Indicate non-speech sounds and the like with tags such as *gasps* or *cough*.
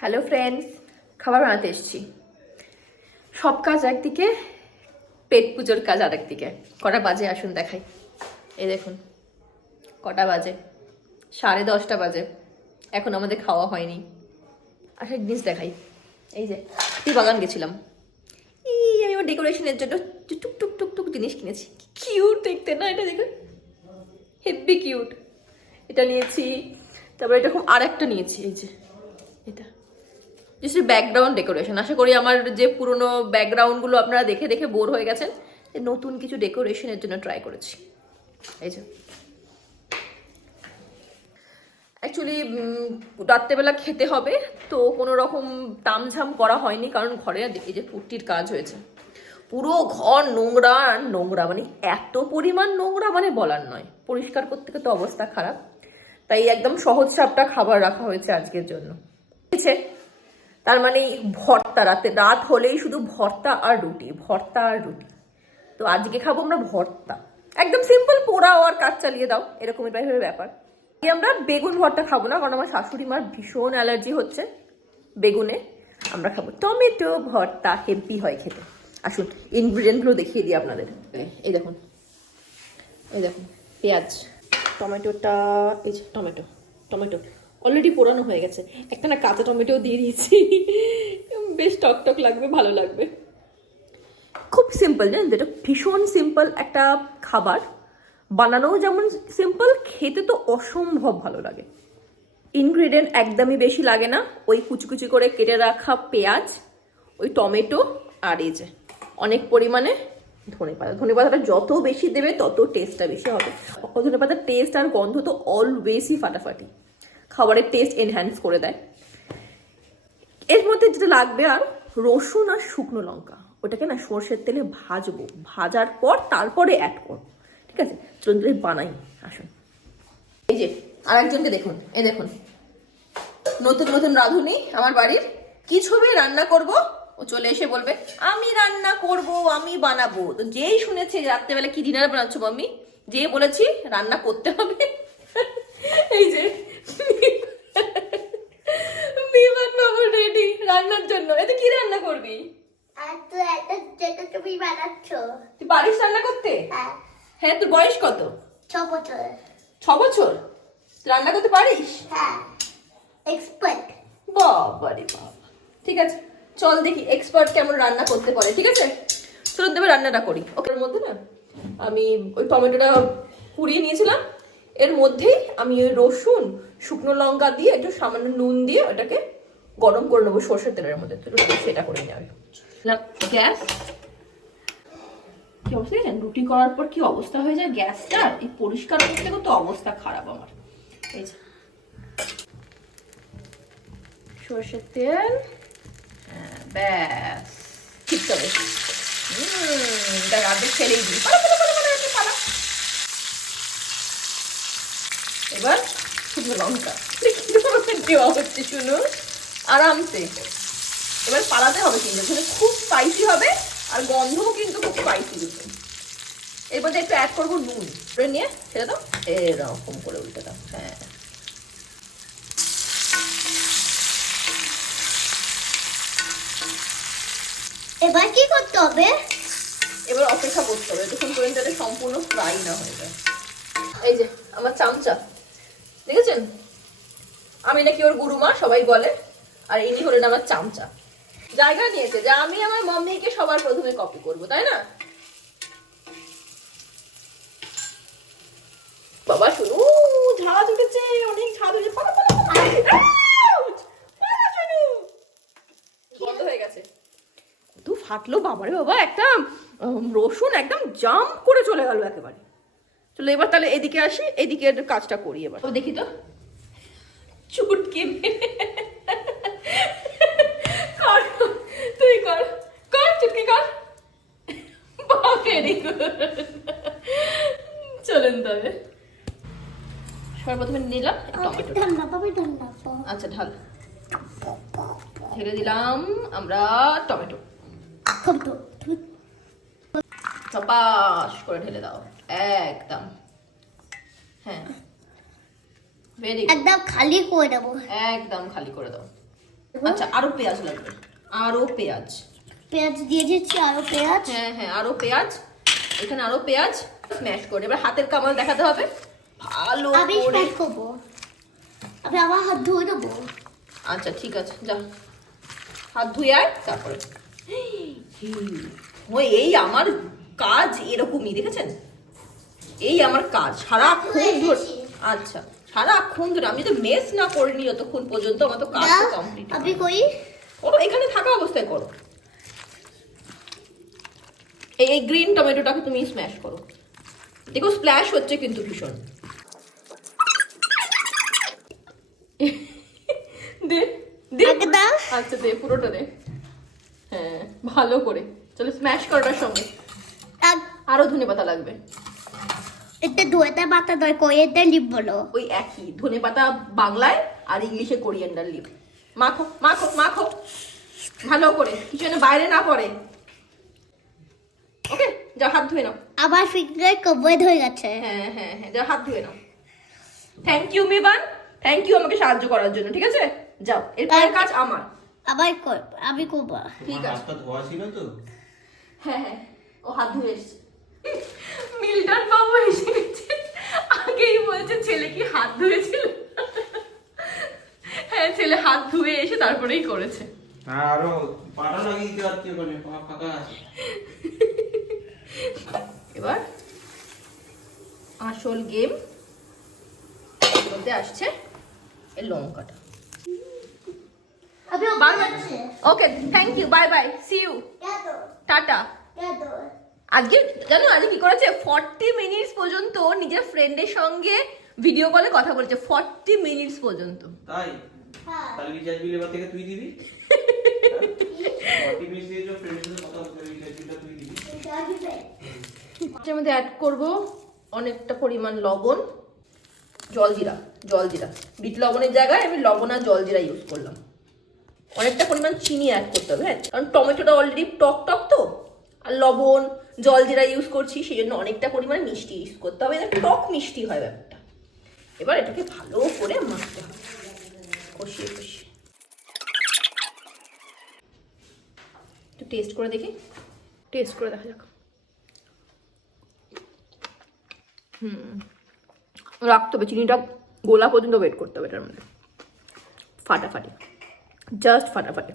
Hello friends খাবার বানাতে এসেছি। সব কাজ একদিকে, পেট পুজোর কাজ আর একদিকে কটা বাজে? আসুন দেখাই। এই দেখুন, কটা বাজে? সাড়ে দশটা বাজে। এখন আমাদের খাওয়া হয়নি। আচ্ছা এক জিনিস দেখাই। এই যে টি বাগান গেছিলাম। এই আমি আমার ডেকোরেশনের জন্য টুক টুক টুক টুক জিনিস কিনেছি। কিউট দেখতে, না এটা দেখুন? হেভি কিউট এটা নিয়েছি, তারপরে এটা খুব আর একটা নিয়েছি, এই যে, এটা। জাস্ট ব্যাকগ্রাউন্ড ডেকোরেশন আশা করি আমার যে পুরনো ব্যাকগ্রাউন্ডগুলো আপনারা দেখে দেখে বোর হয়ে গেছেন নতুন কিছু ডেকোরেশনের জন্য ট্রাই করেছি। এই যে। অ্যাকচুয়ালি রাত্রেবেলা খেতে হবে, তো কোনো রকম তামঝাম করা হয়নি, কারণ ঘরে এই যে পুট্টির কাজ হয়েছে। পুরো ঘর নোংরা, আর নোংরা মানে এত পরিমাণ নোংরা মানে বলার নয়। পরিষ্কার করতে তো অবস্থা খারাপ। তাই একদম সহজ সাপটা খাবার রাখা হয়েছে আজকের জন্য। হয়েছে তার মানে ভর্তা, রাতে রাত হলেই শুধু ভর্তা আর রুটি, ভর্তা আর রুটি। তো আজকে খাব আমরা ভর্তা। একদম সিম্পল পোড়াও আর কাজ চালিয়ে দাও এরকমই টাইপের ব্যাপার। আমরা বেগুন ভর্তা খাব না, কারণ আমার শাশুড়ি মার ভীষণ অ্যালার্জি হচ্ছে বেগুনে। আমরা খাব টমেটো ভর্তা, হেম্পি হয় খেতে। আসুন ইনগ্রিডিয়েন্টগুলো দেখিয়ে দিই আপনাদের। এই দেখুন এই দেখুন, পেঁয়াজ, টমেটোটা, এই যে টমেটো টমেটো। অলরেডি পোড়ানো হয়ে গেছে। একটা না কাঁচা টমেটো দিয়ে দিয়েছি। বেশ টক টক লাগবে, ভালো লাগবে। খুব সিম্পল জানেন? এটা ভীষণ সিম্পল একটা খাবার। বানানোও যেমন সিম্পল খেতে তো অসম্ভব ভালো লাগে। ইনগ্রিডিয়েন্ট একদমই বেশি লাগে না। ওই কুচি কুচি করে কেটে রাখা পেঁয়াজ, ওই টমেটো আর এই যে, অনেক পরিমাণে ধনে পাতা। ধনে পাতাটা যত বেশি দেবে, তত টেস্টটা বেশি হবে। ধনে পাতার টেস্ট আর গন্ধ তো অলওয়েজই ফাটাফাটি। খাবারের টেস্ট এনহ্যান্স করে দেয়। এর মধ্যে যেটা লাগবে আর রসুন আর শুকনো লঙ্কা। ওটাকে না সর্ষের তেলে ভাজবো। ভাজার পর তারপরে অ্যাড করব। ঠিক আছে? চলুন তাহলে বানাই। আসুন। এই যে আর একজনকে দেখুন। এ দেখুন। নতুন নতুন রাঁধুনি আমার বাড়ির। কি ছবি রান্না করব? ও চলে এসে বলবে, আমি রান্না করব, আমি বানাবো। তো যেই শুনেছে রাত্রেবেলা কি ডিনার বানাচ্ছ মাম্মি যে বলেছি, রান্না করতে হবে এই যে বিমান বাবু রেডি রান্নার জন্য এতে কি রান্না করবি আর তো একটা যেটা তুমি বানাচ্ছ? তুই পারিস রান্না করতে? হ্যাঁ। হ্যাঁ তোর বয়স কত? ছ বছর। ছ বছর? তুই রান্না করতে পারিস? হ্যাঁ। এক্সপার্ট বাবারে বাবা। ঠিক আছে চল দেখি এক্সপার্ট কেমন রান্না করতে পারে ঠিক আছে? চলুন দেবে রান্নাটা করি। ওটার মধ্যে না আমি ওই টমেটোটা পুড়িয়ে নিয়েছিলাম। এর মধ্যেই আমি ওই রসুন শুকনো লঙ্কা দিয়ে একটু সামান্য নুন দিয়ে ওটাকে গরম করে নেব সর্ষের তেলের মধ্যে। সেটা করে নেওয়া গ্যাস? কি অবস্থা দেখেন? রুটি করার পর কি অবস্থা হয়ে যায় গ্যাসটা? এই পরিষ্কার করতে করতে অবস্থা খারাপ আমার। এই যে। সর্ষের তেল। হ্যাঁ, ব্যাস। ঠিক তবে দিই। পালা, পালা, একটু পালা। এবার শুকনো লঙ্কা। দেওয়া হচ্ছে শুনুন? আরামসে। এবার পালাতে হবে কিন্তু খুব স্পাইসি হবে। আর গন্ধও কিন্তু খুব স্পাইসি দিচ্ছে এর মধ্যে একটু অ্যাড করব নুন। করে নিয়ে ছেড়ে দাও। এরকম করে উল্টে দাও। হ্যাঁ। এবার কি করতে হবে? এবার অপেক্ষা করতে হবে। যখন পর্যন্ত এটা সম্পূর্ণ ফ্রাই না হয়ে যায়। এই যে আমার চামচা। দেখেছেন? আমি নাকি ওর গুরুমা সবাই বলে। আর ইনি হলেন আমার চামচা। জায়গা নিয়েছে যে আমি আমার মাম্মিকে সবার প্রথমে কপি করব, তাই না? বাবা, শুনু, ঝাঁজ উঠেছে, অনেক ঝাঁজ। বন্ধ হয়ে গেছে। কত ফাটলো বাবারে বাবা, একটা রসুন একদম জাম্প করে চলে গেল একেবারে। চলো এবার তাহলে এদিকে আসি এদিকে কাজটা করি এবার। দেখি তো। চুটকি মেরে। কর তুই কর কর চুটকি কর ভেরি গুড চলেন তবে সবার প্রথমে নিলাম টমেটো আচ্ছা ঢাল ঢেলে দিলাম আমরা টমেটো টমেটো চপাস করে ঢেলে দাও একদম হ্যাঁ ভেরি একদম খালি করে দেবো একদম খালি করে দাও আচ্ছা আরও পেঁয়াজ লাগবে আরও পেঁয়াজ। পেঁয়াজ দিয়ে দিচ্ছি আরও পেঁয়াজ। হ্যাঁ হ্যাঁ আরও পেঁয়াজ। এখানে আরও পেঁয়াজ। স্ম্যাশ করে। এবার হাতের কামাল দেখাতে হবে। ভালো আমি করব। আমি আমার হাত ধুয়ে দেবো আচ্ছা ঠিক আছে যা। হাত ধুয়ে আয় তারপরে। *gasps* ওই এই আমার কাজ এরকমই দেখেছেন? এই আমার কাজ। সারাক্ষণ ধরে আচ্ছা সারাক্ষণ ধরে। আমি তো মেস না করিনি যতক্ষণ পর্যন্ত আমার তো কাজ কমপ্লিট আমি করি। করো এখানে থাকা অবস্থায় করো। এই গ্রিন টমেটোটাকে তুমি স্ম্যাশ করো। দেখো স্প্ল্যাশ হচ্ছে কিন্তু ভীষণ। দে দে আচ্ছা দে পুরোটা দে। হ্যাঁ ভালো করে। চলো স্ম্যাশ করাটার সঙ্গে। আর- ধনে পাতা লাগবে। এটা ধুয়েতে পাতা দয় কই এটা লিপ বলো। ওই একই ধনে পাতা বাংলায় আর ইংলিশে কোরিয়ান্ডার লিভ মাখো মাখো মাখো। ভালো করে কিছু যেন বাইরে না পড়ে। ওকে যা হাত ধুয়ে নাও। আমার ফিঙ্গার কভার হয়ে গেছে। হ্যাঁ হ্যাঁ হ্যাঁ যা হাত ধুয়ে নাও। থ্যাংক ইউ মিবান। থ্যাংক ইউ আমাকে সাহায্য করার জন্য ঠিক আছে? যাও এরপরের কাজ আমার। আবার কর আমি করব। ঠিক আছে। হাতটা ধোয়া ছিল তো। হ্যাঁ হ্যাঁ ও হাত ধুয়ে এসছে। মিল্টন বাবু এসে গেছে। আগেই বলছে ছেলে কি হাত ধুয়েছিল? ছেলে হাত ধুয়ে এসে তারপরেই করেছে। হ্যাঁ আরও পাটা লাগিয়ে দিতে পারছি ওখানে ফাঁকা আছে। এবার আসল গেম বলতে আসছে এই লঙ্কাটা। Okay thank you bye bye see you tata. আজকে জানো আজকে কি করেছে? ফর্টি মিনিটস পর্যন্ত নিজের ফ্রেন্ডের সঙ্গে ভিডিও কলে কথা বলেছে ফর্টি মিনিটস পর্যন্ত। তাই? তাহলে রিচার্জ বিল এবার থেকে তুই দিবি? *laughs* দিবি। এর মধ্যে অ্যাড করব অনেকটা পরিমাণ লবণ জলজিরা জলজিরা। বিট লবণের জায়গায় আমি লবণ আর জলজিরা ইউজ করলাম। অনেকটা পরিমাণ চিনি অ্যাড করতে হবে হ্যাঁ কারণ টমেটোটা অলরেডি টক টক তো আর লবণ জলজিরা ইউজ করছি সেই জন্য অনেকটা পরিমাণে মিষ্টি ইউজ করতে হবে। এটা টক মিষ্টি হয় ব্যাপারটা। এবার এটাকে ভালো করে মাখতে হবে। কষিয়ে কষিয়ে একটু টেস্ট করে দেখি। টেস্ট করে দেখা যাক। হুম। রাখতে হবে, চিনিটা গোলা পর্যন্ত ওয়েট করতে হবে এটার মধ্যে। ফাটাফাটি। জাস্ট ফাটাফাটি।